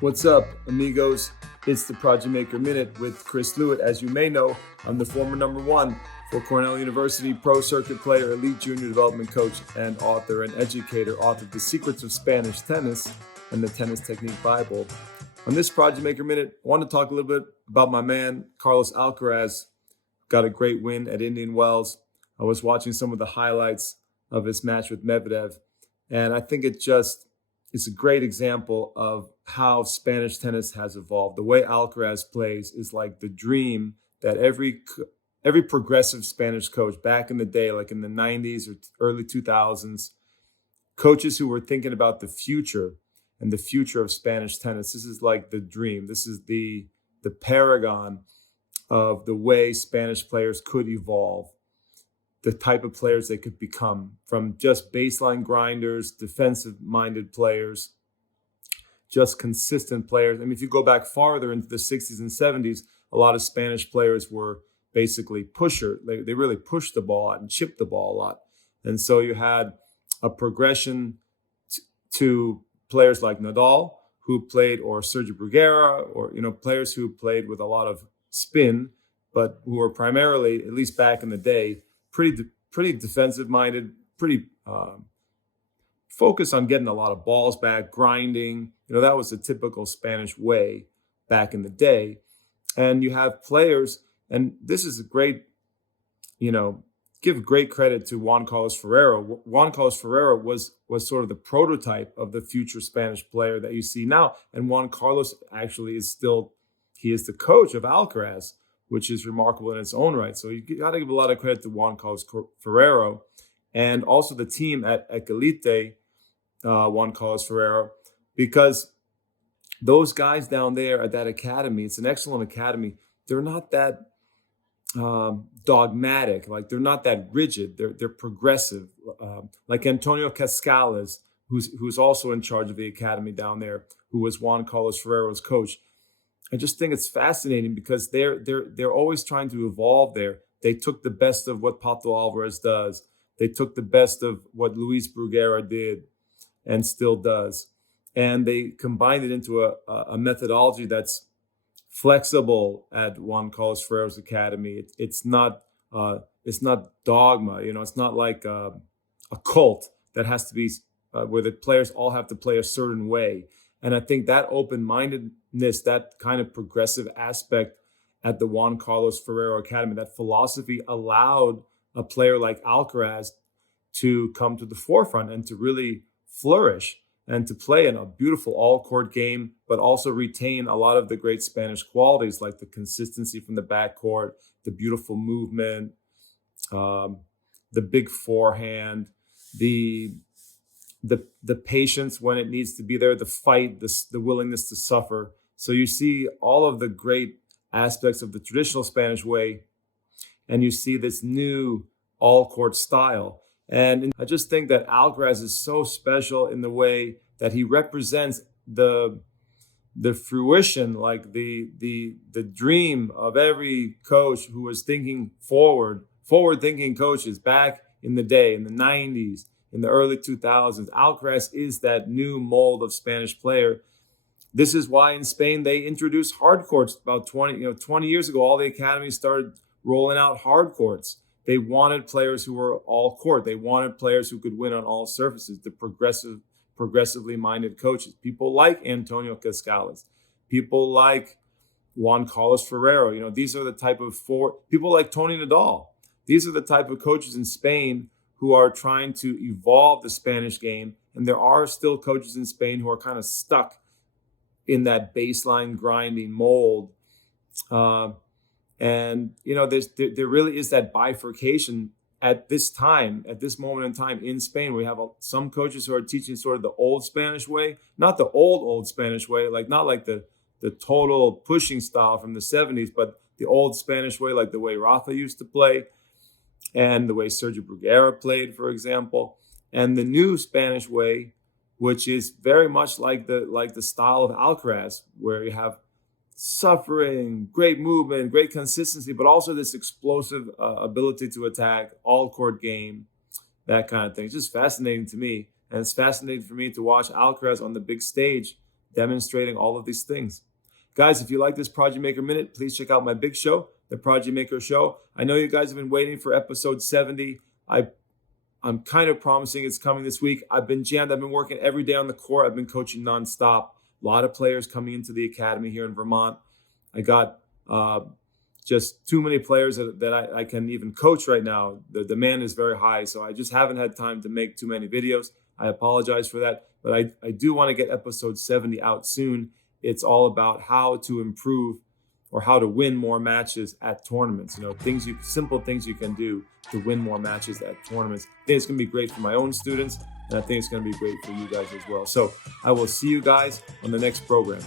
What's up, amigos? It's the Project Maker Minute with Chris Lewitt. As you may know, I'm the former number one for Cornell University, pro circuit player, elite junior development coach, and author and educator, author of The Secrets of Spanish Tennis and the Tennis Technique Bible. On this Project Maker Minute, I want to talk a little bit about my man, Carlos Alcaraz. Got a great win at Indian Wells. I was watching some of the highlights of his match with Medvedev, and I think it's a great example of how Spanish tennis has evolved. The way Alcaraz plays is like the dream that every progressive Spanish coach back in the day, like in the 90s or early 2000s, coaches who were thinking about the future and the future of Spanish tennis. This is like the dream. This is the paragon of the way Spanish players could evolve, the type of players they could become, from just baseline grinders, defensive-minded players, just consistent players. I mean, if you go back farther into the 60s and 70s, a lot of Spanish players were basically pusher. They really pushed the ball out and chipped the ball a lot. And so you had a progression to players like Nadal, who played, or Sergio Bruguera, or players who played with a lot of spin, but who were primarily, at least back in the day, pretty defensive-minded, pretty focused on getting a lot of balls back, grinding. That was the typical Spanish way back in the day. And you have players, and this is a great, give great credit to Juan Carlos Ferrero. Juan Carlos Ferrero was sort of the prototype of the future Spanish player that you see now. And Juan Carlos actually he is the coach of Alcaraz, which is remarkable in its own right. So you got to give a lot of credit to Juan Carlos Ferrero and also the team at Elite, Juan Carlos Ferrero, because those guys down there at that academy, it's an excellent academy. They're not that dogmatic, like they're not that rigid. They're progressive, like Antonio Cascales, who's also in charge of the academy down there, who was Juan Carlos Ferrero's coach. I just think it's fascinating because they're always trying to evolve there. They took the best of what Pato Alvarez does. They took the best of what Luis Bruguera did and still does. And they combined it into a methodology that's flexible at Juan Carlos Ferrero's academy. It's not dogma. It's not like a cult that has to be where the players all have to play a certain way. And I think that open-mindedness, that kind of progressive aspect at the Juan Carlos Ferrero Academy, that philosophy allowed a player like Alcaraz to come to the forefront and to really flourish and to play in a beautiful all-court game, but also retain a lot of the great Spanish qualities like the consistency from the backcourt, the beautiful movement, the big forehand, the patience when it needs to be there, the fight, the willingness to suffer. So you see all of the great aspects of the traditional Spanish way, and you see this new all-court style. And I just think that Alcaraz is so special in the way that he represents the fruition, like the dream of every coach who was thinking forward-thinking coaches back in the day, in the 90s, in the early 2000s. Alcaraz is that new mold of Spanish player. This is why in Spain they introduced hard courts about 20 years ago. All the academies started rolling out hard courts. They wanted players who were all court. They wanted players who could win on all surfaces, the progressively minded coaches. People like Antonio Cascales, people like Juan Carlos Ferrero. These are the type of people like Tony Nadal. These are the type of coaches in Spain who are trying to evolve the Spanish game. And there are still coaches in Spain who are kind of stuck in that baseline grinding mold. And there really is that bifurcation at this moment in time in Spain. We have some coaches who are teaching sort of the old Spanish way, not the old Spanish way, not like the total pushing style from the 70s, but the old Spanish way, like the way Rafa used to play and the way Sergio Bruguera played, for example, and the new Spanish way, which is very much like the style of Alcaraz, where you have suffering, great movement, great consistency, but also this explosive ability to attack, all court game, that kind of thing. It's just fascinating to me. And it's fascinating for me to watch Alcaraz on the big stage demonstrating all of these things. Guys, if you like this Project Maker Minute, please check out my big show, the Project Maker Show. I know you guys have been waiting for episode 70. I'm kind of promising it's coming this week. I've been jammed. I've been working every day on the court. I've been coaching nonstop. A lot of players coming into the academy here in Vermont. I got just too many players that I can even coach right now. The demand is very high, so I just haven't had time to make too many videos. I apologize for that, but I do want to get episode 70 out soon. It's all about how to improve or how to win more matches at tournaments. Simple things you can do to win more matches at tournaments. I think it's going to be great for my own students, and I think it's going to be great for you guys as well. So I will see you guys on the next program.